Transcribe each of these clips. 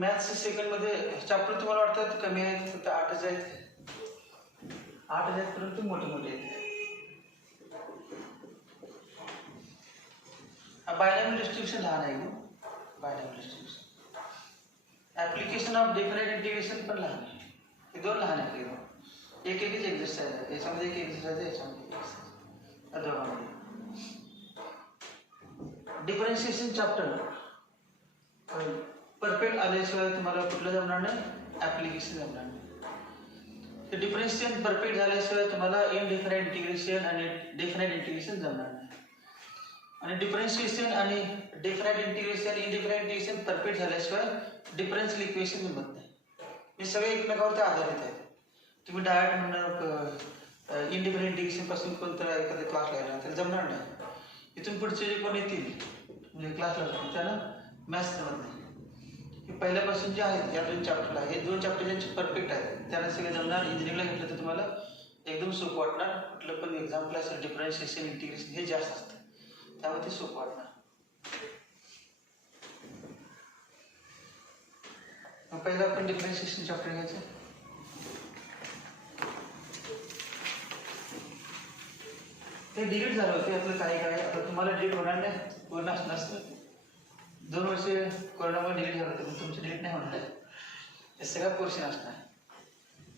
Maths सेकंडमध्ये chapter तुम्हाला वाटतं कमी आहेत, फक्त 8च आहेत. 8 आहेत, परंतु मोठे मोठे आहेत. बायनॅमियल डिस्ट्रीब्युशन लहान आहे. Binomial distribution application of different integration पण लहान आहे. हे दोन लहान आहेत. एक एक्झरसाइज आहे, याच्यामध्ये एक एक्झरसाइज आहे, याच्यामध्ये एक एक्झरसाइज. दोघांमध्ये डिफरन्शिएशन चॅप्टर परफेक्ट आल्याशिवाय तुम्हाला कुठलं जमणार नाही, ऍप्लिकेशन जमणार नाही. डिफरन्शिएशन परफेक्ट झाल्याशिवाय तुम्हाला इनडिफरंट इंटिग्रेशन आणि डिफरंट इंटिग्रेशन जमणार नाही. आणि डिफरन्शिएशन आणि डिफरंट इंटिग्रेशन इनडिफरंट इंटिग्रेशन परफेक्ट झाल्याशिवाय डिफरन्शियल इक्वेशन जमत नाही. हे सगळे एकमेकावरती आधारित आहेत. तुम्ही डायरेक्ट म्हणणार इनडिफरंट इंटिग्रेशन पासून कोणतं एखादा क्लास लावला तर जमणार नाही. इथून पुढचे जे कोण येतील म्हणजे क्लास लावतील त्यांना मॅथ्स जमत नाही. हे पहिल्यापासून जे आहेत या 2 चॅप्टरला, हे 2 चॅप्टर ज्यांचे परफेक्ट आहेत त्यांना सगळे जमणार. इंजिनिअरिंगला घेतलं तर तुम्हाला एकदम सोपं वाटणार. कुठलं पण एक्झाम्पल असेल डिफरन्शिएशन इंटिग्रेशन हे जास्त असतं, त्यामुळे ते सोपं वाटणार. पहिलं आपण डिफरन्शिएशन चॅप्टर घ्यायचं. ते डिलीट झालं होते आपलं काही आता तुम्हाला डिलीट होणार नाही, पूर्ण नसतं. 2 वर्ष कोरोनामुळे डिलीट झालं होतं, पण तुमचं डिलीट नाही होणार. हे सगळा पोर्शन असणार.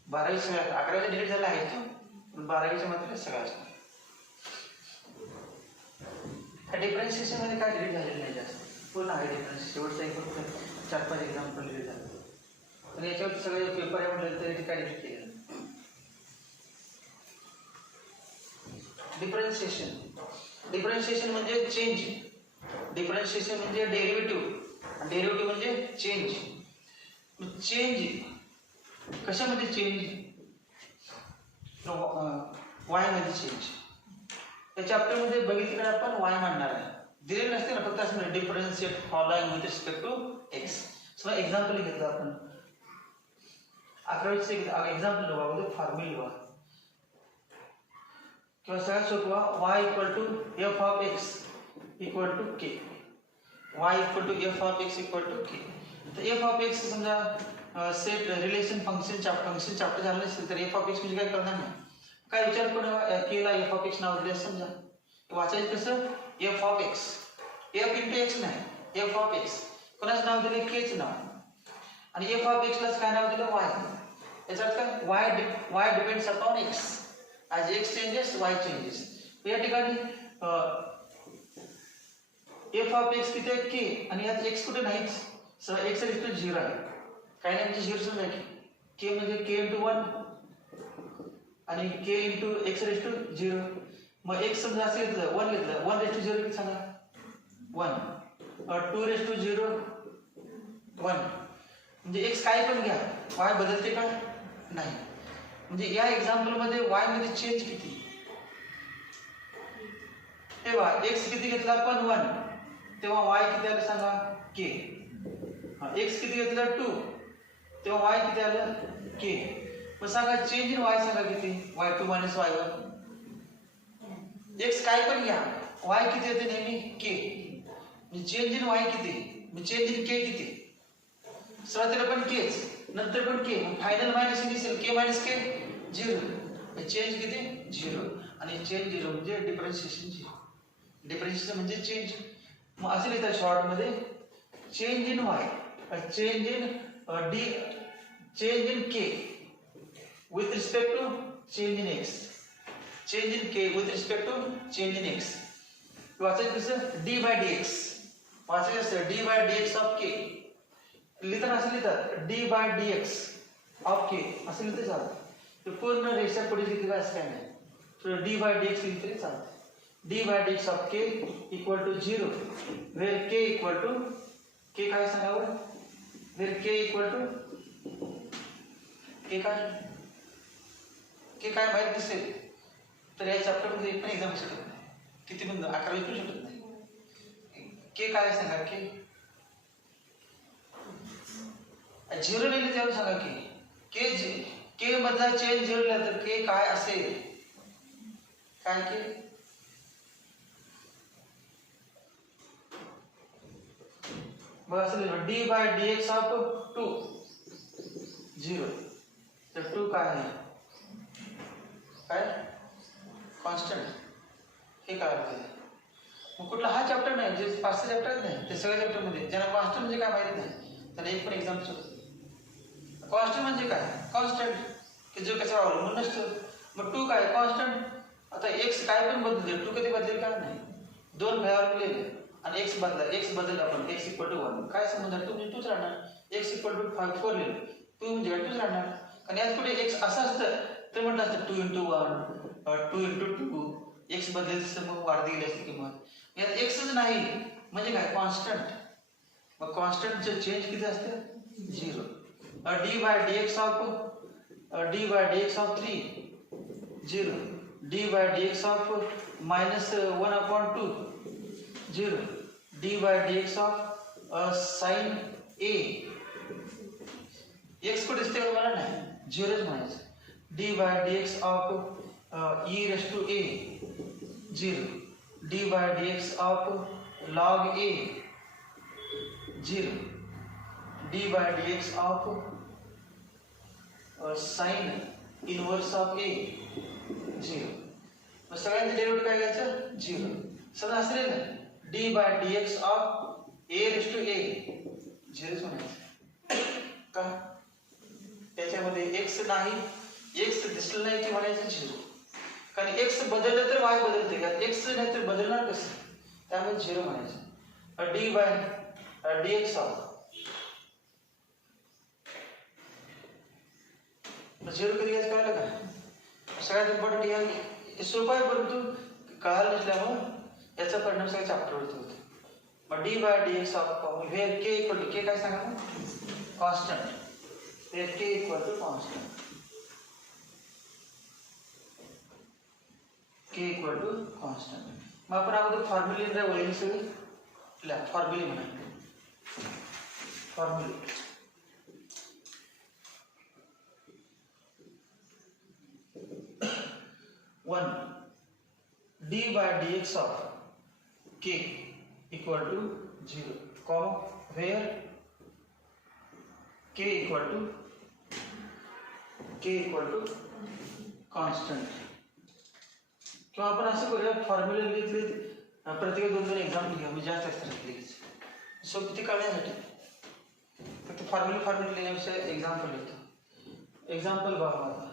12वी सगळं, 11वीचं डिलीट झालं आहे तो, पण 12वीचं मात्र सगळं असणार. डिफरन्शिएशन मध्ये काय डिलीट झालेलं नाही जास्त, पूर्ण आहे डिफरन्स. शेवटचा एक फक्त 4-5 एक्झाम्पल डिलीट झालं, आणि याच्यावरती सगळे पेपर आहे म्हटलं तरी काय डिलीट केलं. डिफरन्शिएशन म्हणजे चेंज. डिफरन्शिएशन म्हणजे डेरिव्हेटिव्ह, डेरिव्हेटिव्ह म्हणजे चेंज. चेंज कशामध्ये चेंज? वाय मध्ये चेंज. या चॅप्टरमध्ये बघितलं आपण वाय मांडणार आहे. दिलेलं नसते ना, फक्त असं differentiate following with respect to x. So example घेतलं आपण 11वीचे एक्झाम्पल लिहा, फॉर्म्युला लिहा, किंवा सगळ्यात सोपं y equal to f of x equal to k. y equal to f of x equal to k. तर एफ ऑफ एक्स समजा set relation function chapter झालं नसेल तर एफ ऑफ एक्स म्हणजे काय करणार नाही. काय विचार करून केला एफ ऑफ एक्स नाव दिलं समजा, वाचायचं कसं F of x, F into x नाही, एफ ऑफ एक्स. कोणाचं नाव दिलं? केच नाव. आणि एफ ऑफ एक्सलाच काय नाव दिलं? वाय. याचा अर्थ काय? Y depends upon x. As x changes, y changes. या ठिकाणी f of x किती आहे? k. आणि यात x कुठे नाहीच, सर x रेस टू 0 आहे. काय नाही म्हणजे 0 समजा की k म्हणजे k इंटू 1 आणि k into x raise to 0. मग x समजा असे घेतलं 1 घेतलं, 1 रेस टू 0 किती सांगा? 1. 2 रेस टू 0 1. म्हणजे x काय पण घ्या, y बदलते का? नाही. म्हणजे या एक्झाम्पल मध्ये y मध्ये चेंज किती? तेव्हा x किती घेतला आपण? 1. तेव्हा y किती आलं सांगा? k. x किती घेतलं? 2. तेव्हा y किती आलं? k. मग सांगा चेंज इन y सांगा किती? y2 - y1. x काय पण घ्या, y किती येते नेहमी? k. म्हणजे चेंज इन y किती? म्हणजे चेंज इन k किती? सुरुवातीला पण kच, नंतर पण k. Final minus initial k - k 0. Change किती? 0. आणि चेंज 0 म्हणजे डिफरन्शिएशन 0. डिफरन्शिएशन म्हणजे चेंज. मग असे लिहितात शॉर्ट मध्ये change in y, change in d, change in k with respect to change in x, change in k with respect to change in x. वाचायचं कसं? d by dx. वाचायचं असतं d by dx of k. लिहिताना असं लिहितात d by dx of k असं लिहितं चालतं. पूर्ण रेषा पुढे लिहिली असं काय नाही, तर d by dx लिहिलं तरी चालतं. d by dx of k equal to 0 where k equal to k काय सांगावं? where k equal to k काय माहित दिसेल तर या चॅप्टर मध्ये एक पण एक्झाम शकत नाही, किती पण 11वी पण शकत नाही. k काय सांगा? k 0 लिहिले त्यावर सांगा की k मधला चेंज 0 लिहिला तर k काय असेल? काय k? मग असं लिहिलं d by d x of 2 0. तर 2 काय आहे? काय कॉन्स्टंट. हे काय अर्थ आहे? मग कुठला हा चॅप्टर नाही, जे 5 चॅप्टर नाही, ते सगळ्या चॅप्टरमध्ये ज्यांना कॉन्स्टंट म्हणजे काय माहित नाही त्याला एक पण एक्झाम सुरू. कॉन्स्टंट म्हणजे काय? कॉन्स्टंट की जो कशावर अवलंबून नसतो. मग 2 काय कॉन्स्टंट. आता एक्स काय पण बदलू दे, 2 कधी बदलेल का नाही. 2 भयावर लिहिले आणि एक्स बदला, एक्स बदल आपण एक्स इक्वल टू 1. काय समजणार? 2 म्हणजे 2च राहणार. एक्स इक्वल टू 4 लिहिलं, 2 म्हणजे 2च राहणार. आणि याच पुढे एक्स असं असतं तर म्हटलं असतं 2 × 1 2 × 2. एक्स बदलेल तर मग वाढती गेली असते किंमत. यात एक्सच नाही म्हणजे काय कॉन्स्टंट. मग कॉन्स्टंटचं चेंज किती असतं? 0. D by d x of 3 0. D by d x of -1/2 0. D by d x of sine a. X को दिसते का मला नाही, 0च म्हणायचं. D by d x of e⁻a 0. D by d x of log a 0. D by d x of sine inverse of a 0. मग सगळ्यांचं derivative काय घ्यायचं? 0. समजा असेल ना d by d x of a⁻a 0च म्हणायचं. का? त्याच्यामध्ये एक्स नाही, एक्स दिसलं नाही की म्हणायचं 0. कारण एक्स बदललं तर वाय बदलते का? एक्स नाही तर बदलणार कसं? त्यामुळे 0 म्हणायचं. D by d x of 0 कधी घ्यायचं कळलं का? सगळ्यात इम्पॉर्टंट या सोपं आहे, परंतु कळालं नसल्यामुळं याचा परिणाम सगळ्या चॅप्टरवरती होतो. मग d by d x of where k equal to k काय सांगा मग? Constant. Where k equal to constant. K equal to constant. मग आपण अगोदर फॉर्म्युले वळली सगळी फॉर्म्युले म्हणा. फॉर्म्युले 1 d by d x of k equal to 0, where k equal to constant. किंवा आपण असं करूया, फॉर्म्युले लिहितले प्रत्येक 2-2 एक्झाम्पल घ्या, मी जास्त असतात लगेच. सो किती कळण्यासाठी फक्त फॉर्म्युले लिहिण्यापेक्षा एक्झाम्पल लिहितो. एक्झाम्पल बघा आता.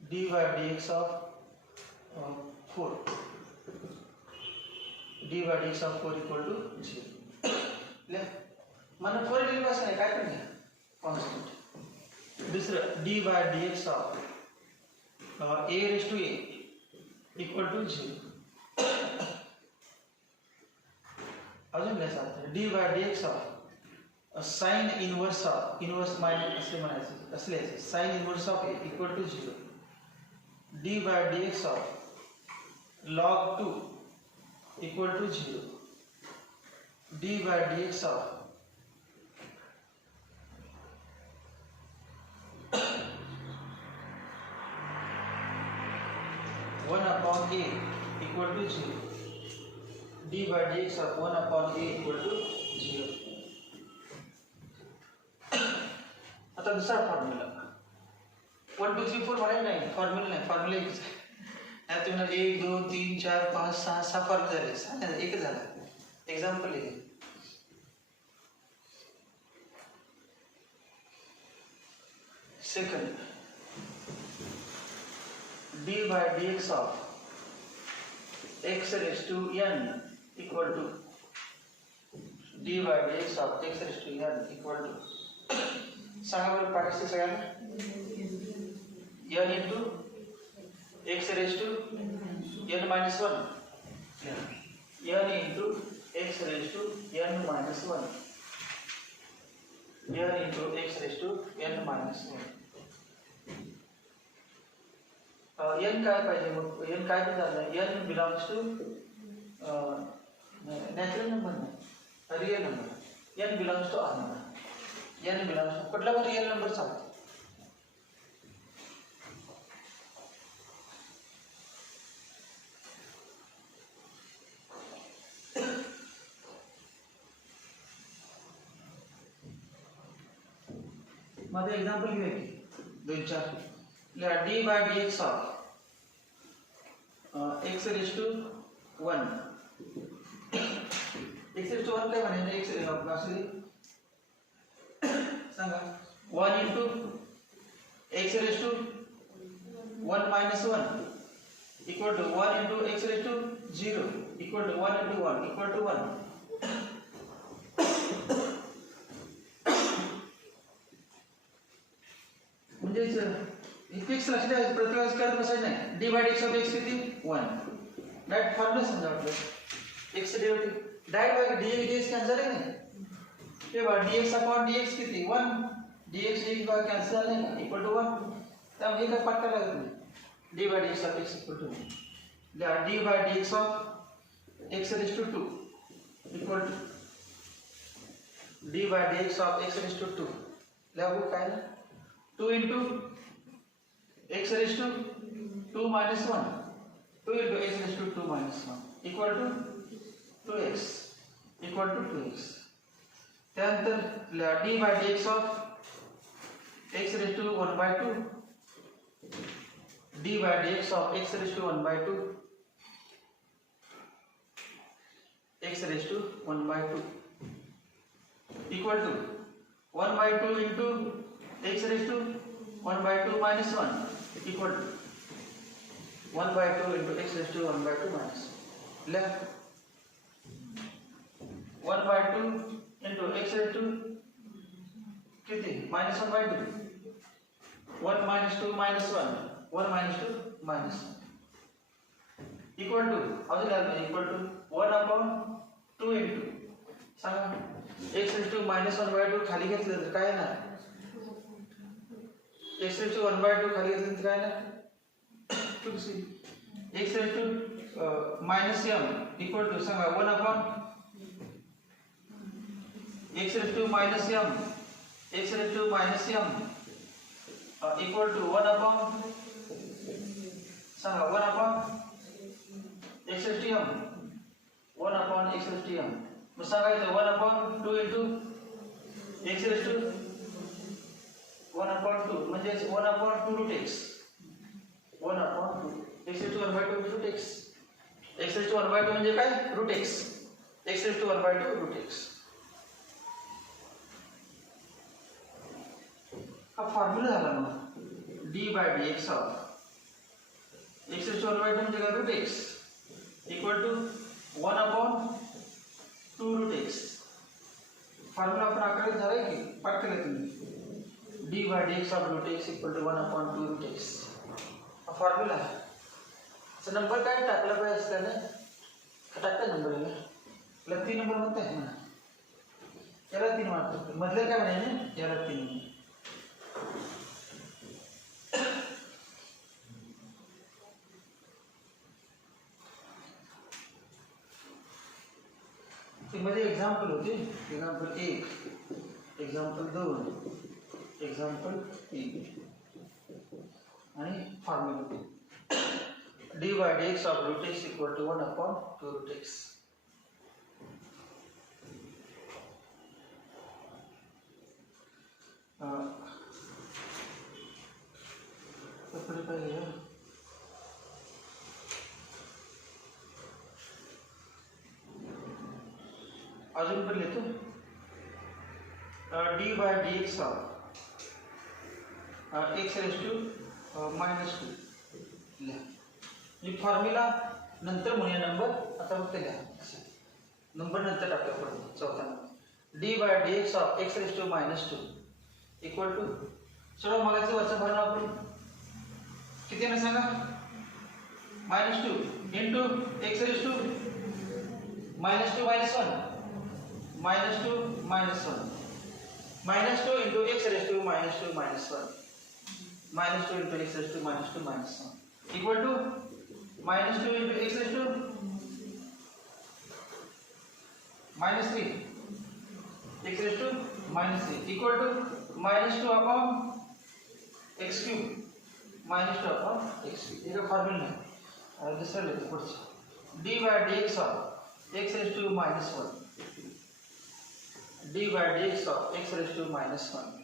D by d x of 4 d by d x of 4 equal to 0. मला 4 लिहिलं असं नाही, काय पण घ्या कॉन्स्टंट. दुसरं d by d x of a⁻a equal to 0. अजून लिहायचं d by d x of sine inverse of inverse minus असे म्हणायचं, असं लिहायचं sine inverse of a equal to 0. D by d x of log 2 equal to 0. D by d x of one upon a equal to 0. D by d x of 1 upon a equal to 0. आता दुसरा formula 1 2 3 4 म्हणायचं नाही, formula नाही, formula एकच आहे. यात तुम्हाला 1 2 3 4 5 6 formula झाले, 6 एकच झाला. एक्झाम्पल आहे. Second d by d x of x⁻n equal to d by d x of x⁻n equal to सांगा बरं पाठायचं सगळ्यांना. n into x⁻n -1 n into x⁻n -1 n into x⁻n -1. n काय पाहिजे मग? n काय पण झालं, n belongs to natural number नाही, real number. n belongs to R number. n belongs to कुठला पण रिअल नंबर चालतो. माझं एक्झाम्पल घेऊया की 2-4. D by d x of x raise to 1. X raise to 1 काय म्हणायचं? एक्स असं सांगा 1 into x raise to 1 minus 1 equal to 1 into x raise to 0 equal to 1 into 1 equal to 1. म्हणजे fix लक्षात आहे, प्रत्येक वेळेस करत बसायचं नाही. D by d x of x किती? 1. डायरेक्ट फॉर्म्युला समजा आपलं x derivative direct by d x cancel आहे नाही ते बघा d x upon d x किती? 1. D x d by cancel झालं नाही का? Equal to 1. त्यामुळे काय पाठ करायला लागत नाही. D by d x of x equal to 1. D by d x of x raise to 2 equal to d by d x of x raise to 2. लागू काय ना 2 into x raise to 2 minus 1 2 into x raise to 2 minus 1 equal to 2x equal to 2x. त्यानंतर d by d x of x raise to 1 by 2 d by d x of x raise to 1 by 2 x raise to 1 by 2 equal to 1 by 2 into x raise to 1 by 2 minus 1 equal to 1 by 2 into x raised to 1 by 2 minus 1. Left 1 by 2 into x raised to किती? minus 1 by 2. 1 minus 2 minus 1 1 minus 2 minus 1 equal to अजून आलं equal to 1 upon 2 into सांगा x raised to minus 1 by 2 खाली घेतलं तर काय ना x raised to 1 by 2 खाली घेतलं तर काय ना x raised to minus m equal to सांगा 1 upon x raised to minus m x raised to minus m equal to 1 upon सांगा 1 upon x raised to m 1 upon x raised to m मग सांगायचं 1 upon 2 into x raised to 1 upon 2 म्हणजे 1 upon 2 root x 1 upon 2 x raised to 1 by 2 root x x raised to 1 by 2 म्हणजे काय root x x raised to 1 by 2 root x. हा formula झाला मग d by dx of x raised to 1 by 2 म्हणजे काय root x equal to 1 upon 2 root x. Formula आपण आकडे झालाय की पाठ केलं तुम्ही d by dx of root x equal to 1 upon 2 root x. हा फॉर्म्युला आहे. तर नंबर काय टाकला पाहिजे असल्याने टाकता नंबर याला 3 नंबर म्हणताय ना याला 3 मार्क मधले काय म्हणाले याला 3 नंबर. ते मध्ये एक्झाम्पल होते एक्झाम्पल 1 एक्झाम्पल 2 एक्झाम्पल 3 आणि formula d by d x of root x equal to 1 upon 2 root x. पुढे पाहिजे अजून पण लिहितो d by d x of x raise to minus 2 लिहा. ही फॉर्म्युला नंतर म्हणूया नंबर आता फक्त लिहा नंबर नंतर टाकला पडतो चौथा number d by d x of x raise to minus 2 equal to चलो मगाचं वरचं भरणं आपण किती ना सांगा minus 2 into x raise to minus 2 minus 1 minus 2 minus 1 minus 2 into x raise to minus 2 minus 1 minus 2 into x raised to minus 2 minus 1 equal to minus 2 into x raised to minus 3 x raised to minus 3 equal to minus 2 upon x cube minus 2 upon x cube. ये का formula है दूसरा लेते हैं पुढचा d by dx of x raised to minus 1 d by dx of x raised to minus 1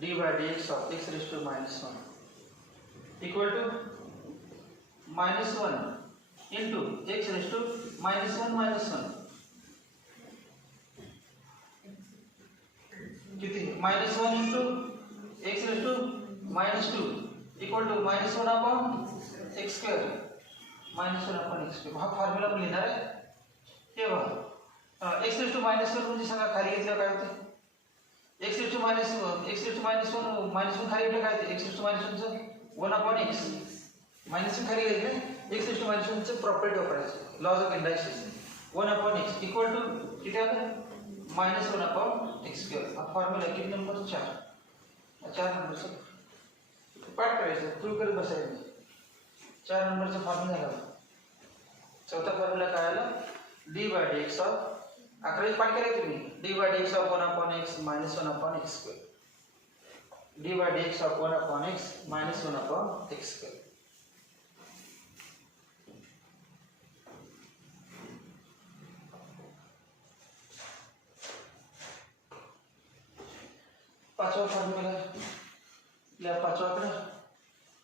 d by d x of x raise to minus 1 equal to -1 into x raise to -1 किती -1 into x raise to -2 equal to -1 upon x square हा formula पण लिहिणार आहे हे बघा x raise to -1 म्हणजे सांगा खाली घेतलं काय होतं एक्स रेज टू -1 -1 खाली घेतलं काय होतं एक्स रेज टू -1 चं 1 अपॉन एक्स -1 खाली घेतलं एक्स रेज टू -1 चं प्रॉपर्टी वापरायचं laws of indices 1 upon x equal to किती आलं -1 अपॉन एक्स स्क्वेअर हा फॉर्म्युला किती नंबर 4 नंबरचं पाठ करायचं प्रूव्ह करत बसायचं 4 नंबरचा फॉर्म्युला झाला चौथा फॉर्म्युला काय आला d by d x of 11 पाठ करायचं तुम्ही d by d x of 1 upon x -1 upon x square d by d x of 1 upon x -1 upon x square पाचवा फॉर्म्युला या पाचवाकडे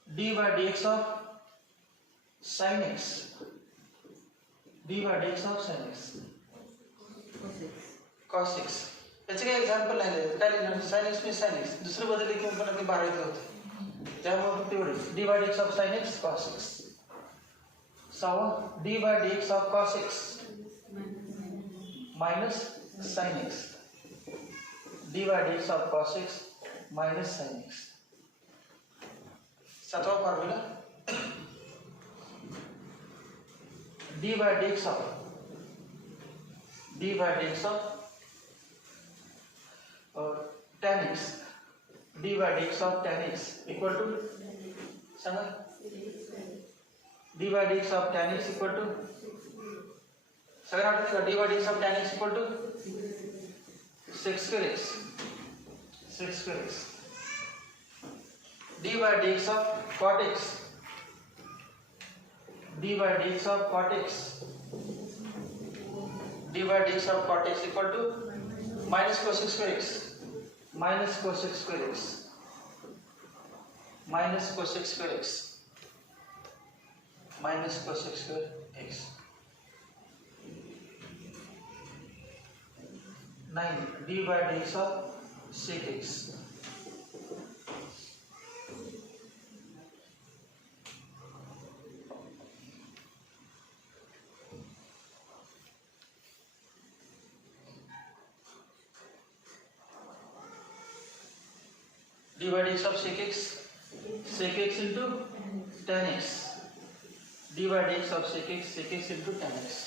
d by d x of sine x d by d x of sine x cos x याचे काही example नाही काय लिहिलं sine x म्हणजे sine x दुसरं बदल घेऊन पण आपली 12 होते त्यामुळे तेवढे d by d x of sine x cos x सहावा d by d x of cos x minus sine x d by d x of cos x minus sine x सातवा formula d by d x of tan x d by d x of tan x equal to सांगा d by d x of tan x equal to सगळ्यांना आठवतं का d by d x of tan x equal to sec square x d by dx of cot x d by dx of cot x equal to minus cosec square x minus cosec square x 9 d by dx of sec x d by dx of sec x into tan x d by dx of sec x into tan x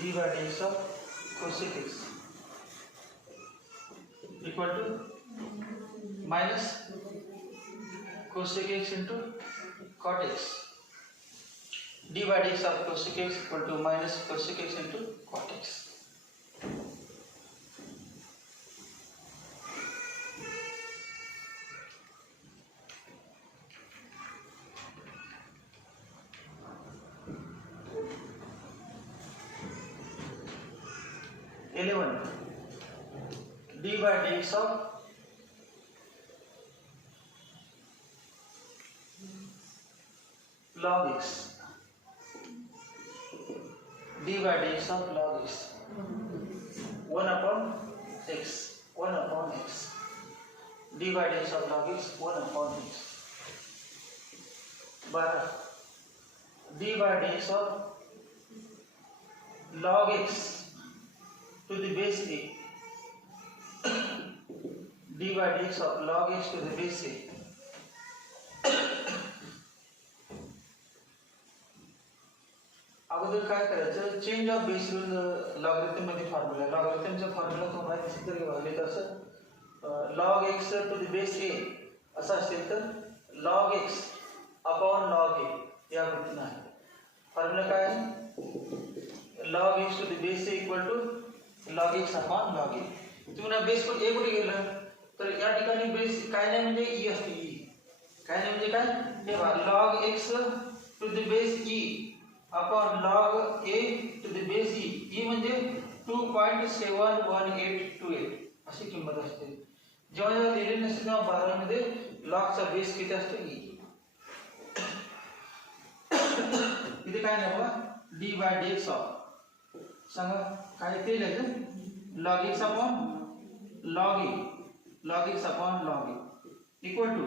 d by dx of cosec x equal to minus cosec x into cot x d by dx of cosec x equal to minus cosec x into cot x d by dx of log x d by dx of log x 1 upon x d by dx of log x 1 upon x 12 d by dx of log x to the base a d by dx of log x to the base a अगोदर काय करायचं change of base rule logarithm मध्ये formula लॉगरिथमचा formula तुम्हाला माहिती तरी वाजले तसं log x to the base a असं असेल तर log x upon log a या पद्धतीने आहे फॉर्म्युला काय आहे log x to the base a equal to log x upon log a तुम्ही ना बेस पण a कुठे गेलं तर या ठिकाणी बेस काय नाही म्हणजे e असते e काय नाही म्हणजे काय हे बघा log x to the base e upon log a to the base e. E म्हणजे 2.71828 अशी किंमत असते. जेव्हा जेव्हा लिहिलेली नसते तेव्हा 12मध्ये लॉगचा बेस किती असतो ई. इथे काय नाही बघा d by d x of सांगा काय ते लिहायचं log x upon log a log x upon log a equal to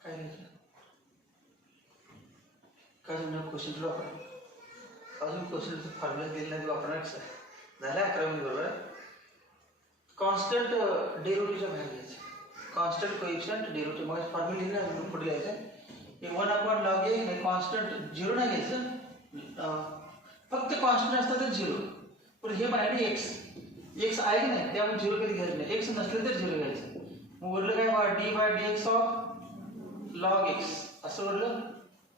काय लिहायचं काय म्हणणार क्वेश्चन वापर अजून क्वेश्चनचं फॉर्म्युला दिला नाही वापरणार झालं 11वी बरोबर. कॉन्स्टंट डेरिव्हेटिव्हच्या बाहेर घ्यायचं कॉन्स्टंट कोएफिशिएंट डेरिव्हेटिव्ह मग फॉर्म्युला लिहिला अजून पुढे लिहायचं हे 1 अपॉन लॉग ए हे कॉन्स्टंट 0 नाही घ्यायचं फक्त कॉन्स्टंट असतं तर 0 पण हे म्हणाले एक्स एक्स आहे की नाही त्यामुळे 0 कधी घ्यायचं नाही एक्स नसले तर 0 घ्यायचं. मग उरलं काय d by d x of log x असं उरलं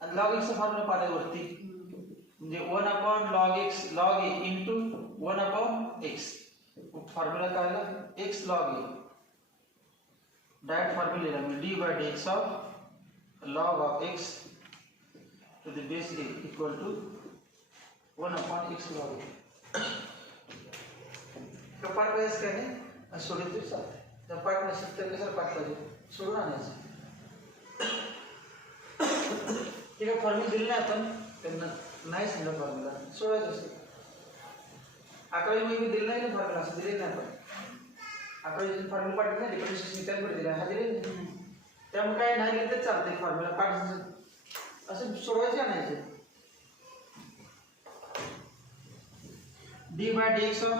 आणि लॉग एक्सचा फॉर्म्युला पाठाय वरती म्हणजे 1 upon log x log a into 1 upon x formula काय आला x log a direct formula लिहिला म्हणजे d by d x of log of x to the base a equal to 1 upon x log a. पाठ पाहिजे काय नाही सोडून तरी चालते जर पाठ नसेल तर कसं पाठ पाहिजे सोडून आणायचं. ठीक आहे फॉर्म्युला दिली नाही आपण त्यांना नाही समजा फॉर्म्युला सोडायचं असतं. 11वी मध्ये दिलं नाही ना फॉर्म्युला असं दिले नाही आपण 11वी फॉर्म्युला पाठवत नाही डिफरन्शिएशन त्याकडे दिला हा दिले त्यामुळे काय नाही लिहिलं तर चालतंय फॉर्म्युला पाठ असं सोडवायचे आणायचे. D by d x of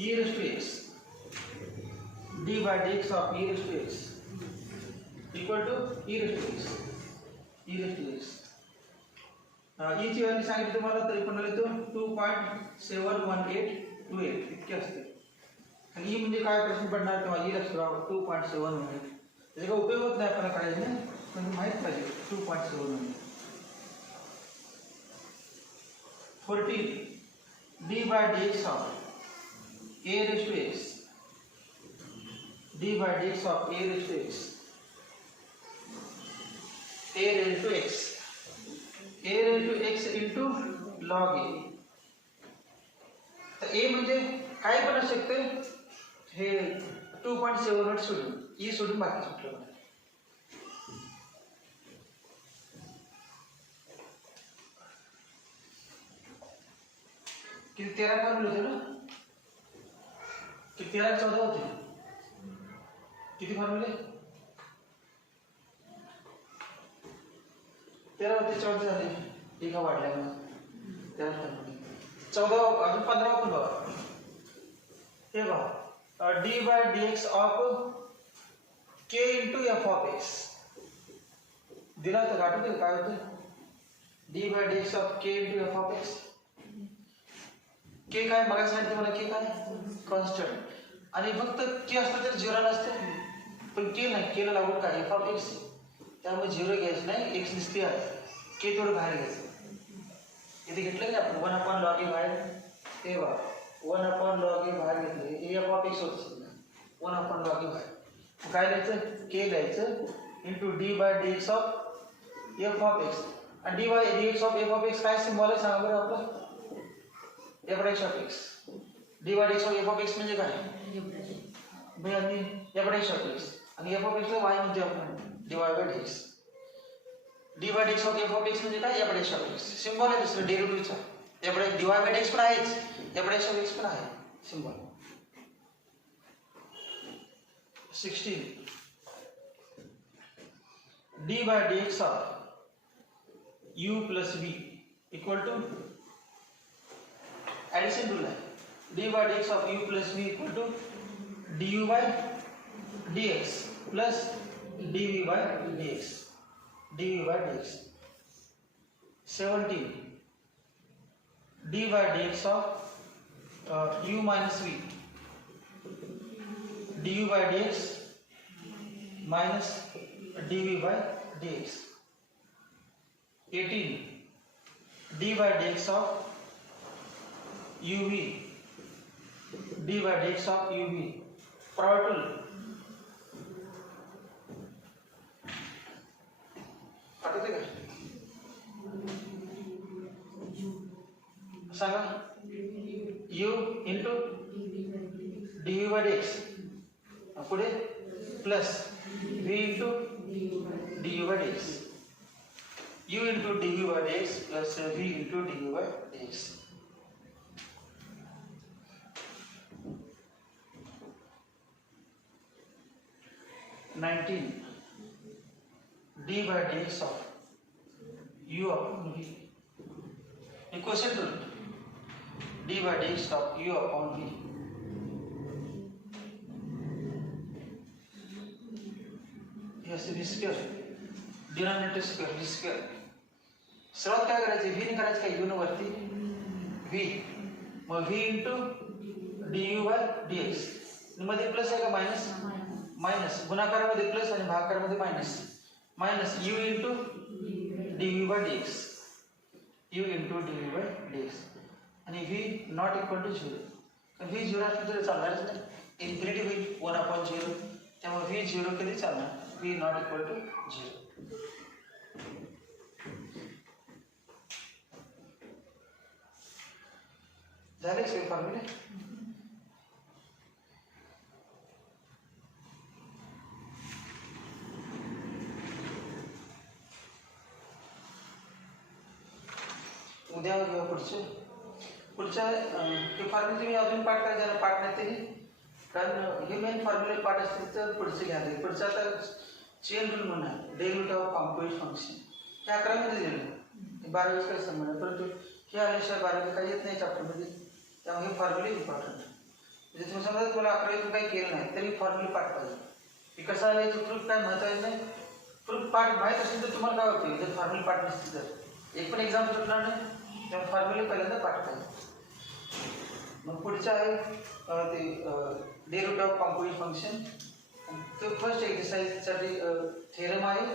e raised to x d by dx of e raised to x equal to e raised to x e raised to x e ची व्हॅल्यू सांगितली तुम्हाला तरी पण तो 2.71828 इतके असते आणि e म्हणजे काय प्रश्न पडणार तेव्हा e लक्षात ठेवा 2.718 त्याचा काय उपयोग होत नाही आपल्याला काढायचं ना पण माहित पाहिजे 2.718 14 d by dx of a raised to x d by dx of a raised to x a raised to x a raised to x into log a तर a म्हणजे काय पण असू शकते हे 2.78 सोडून e सोडून बाकी सुटलं किती 13 फॉर्म्युले होते ना किती 13 14 होते किती फॉर्म्युले 13 होते 14 झाले एका वाढल्यामुळे 13 फॉर्म्युले 14 अजून 15 पण बघा हे बघा d by d x of k into f of x दिला तर आठवते काय होतं d by d x of k into f of x k काय बघा सांगितलं मला के काय कॉन्स्टंट आणि फक्त के असतं तर 0 नसते पण के नाही केला लागून काय एफ ऑफ एक्स त्यामुळे 0 घ्यायचं नाही एक्स दिसते के थोडं बाहेर घ्यायचं इथे घेतलं की आपण 1 अपॉन लॉग ए बाहेर ते बघा 1 अपॉन लॉग ए बाहेर घेतलं एफ ऑफ एक्स होतं समजा 1 अपॉन लॉग ए बाहेर काय लिहायचं के लिहायचं into d by d x of f of x आणि d by d x of f of x काय सिम्बॉल आहे सांगा बरं आपलं f dash of x d by d x of f of x म्हणजे काय भाई आणि एफ डॅश ऑफ एक्स आणि एफ ऑफ एक्स ला वाय म्हणते आपण d y by d x d by d x of f of x म्हणजे काय f dash of x symbol आहे दुसरं डेरिव्हेटिव्हचा f dash d y by d x पण आहेच एफ डॅश ऑफ एक्स पण आहे symbol 16 d by dx of u plus v equal to addition rule है d by dx of u plus v equal to du by dx plus dv by dx dv by dx 17 d by dx of u minus v du by dx minus dv by dx 18 d by dx of uv d by d x of u v proper tool आठवते का सांगा u into d v by d x पुढे plus v into d u by d x u into du by dx plus v into du by dx. (19) d by dx of u upon v. Equation rule. d by dx of u upon v. Yes, this square. Denominator square. This square. सर्वात काय करायचं V ने करायचं काय you न वरती v मग v into d u by d x मध्ये प्लस आहे का मायनस मायनस गुणाकारामध्ये प्लस आणि भागाकारामध्ये minus minus u into d u by d x u into d u by d x आणि v not equal to zero कारण v zero असलं तरी चालणारच नाही इन्फिनिटी होईल 1/0 त्यामुळे व्ही झिरो कधी चालणार v not equal to zero झाले सगळे फॉर्म्युले उद्या घेऊ पुढच्या हे फॉर्म्युले तुम्ही अजून पाठ करा ज्याला पाठ नाही तरी कारण हे मेन फॉर्म्युले पाठ असतील तर पुढचे घ्या पुढचं आता चेन रूल म्हणा डेरिव्हेटिव्ह ऑफ कॉम्पोजिट फंक्शन हे 11 मध्ये दिलं 12 काही संबंध परंतु हे आल्याशिवाय 12 काही येत नाही चॅप्टरमध्ये त्यामुळे हे फॉर्म्युले इम्पॉर्टंट म्हणजे तुम्ही समजा तुम्हाला 11वीतून काही केलं नाही तरी फॉर्म्युले पाठ पाहिजे हे कसं आलं याचं प्रूफ काय महत्त्वाचं नाही प्रूफ पाठ माहीत असेल तर तुम्हाला काय होते जर फॉर्म्युले पाठ नसतील तर एक पण एक्झाम सुटणार नाही त्यामुळे फॉर्म्युले पहिल्यांदा पाठ पाहिजे मग पुढचं आहे ते डेरिव्हेटिव्ह ऑफ कॉम्पोजिट फंक्शन तो फर्स्ट एक्सरसाइजसाठी थेरम आहे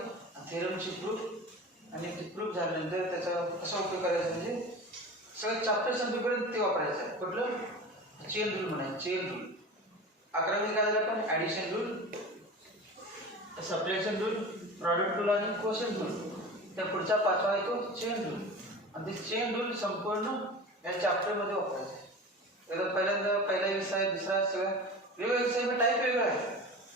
थेरमची प्रूफ आणि ते प्रूफ झाल्यानंतर त्याचा कसा उपयोग करायचा म्हणजे सगळं चॅप्टर संपेपर्यंत ते वापरायचं आहे कुठलं चेन रूल म्हणायचं चेन रूल 11वी काय झालं पण addition rule subtraction rule product rule आणि क्वोशंट रूल त्या पुढचा 5वा आहे तो चेन रूल आणि ते चेन रूल संपूर्ण या चॅप्टरमध्ये वापरायचं आहे पहिल्यांदा पहिला विषय दुसरा सगळं वेगवेगळ्या विषय टाईप वेगळा आहे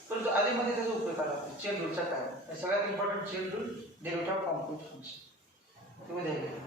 परंतु आधीमध्ये त्याचा उपयोग करा चेन रूलचा काय सगळ्यात important chain rule derivative of composite function तुम्ही द्यायला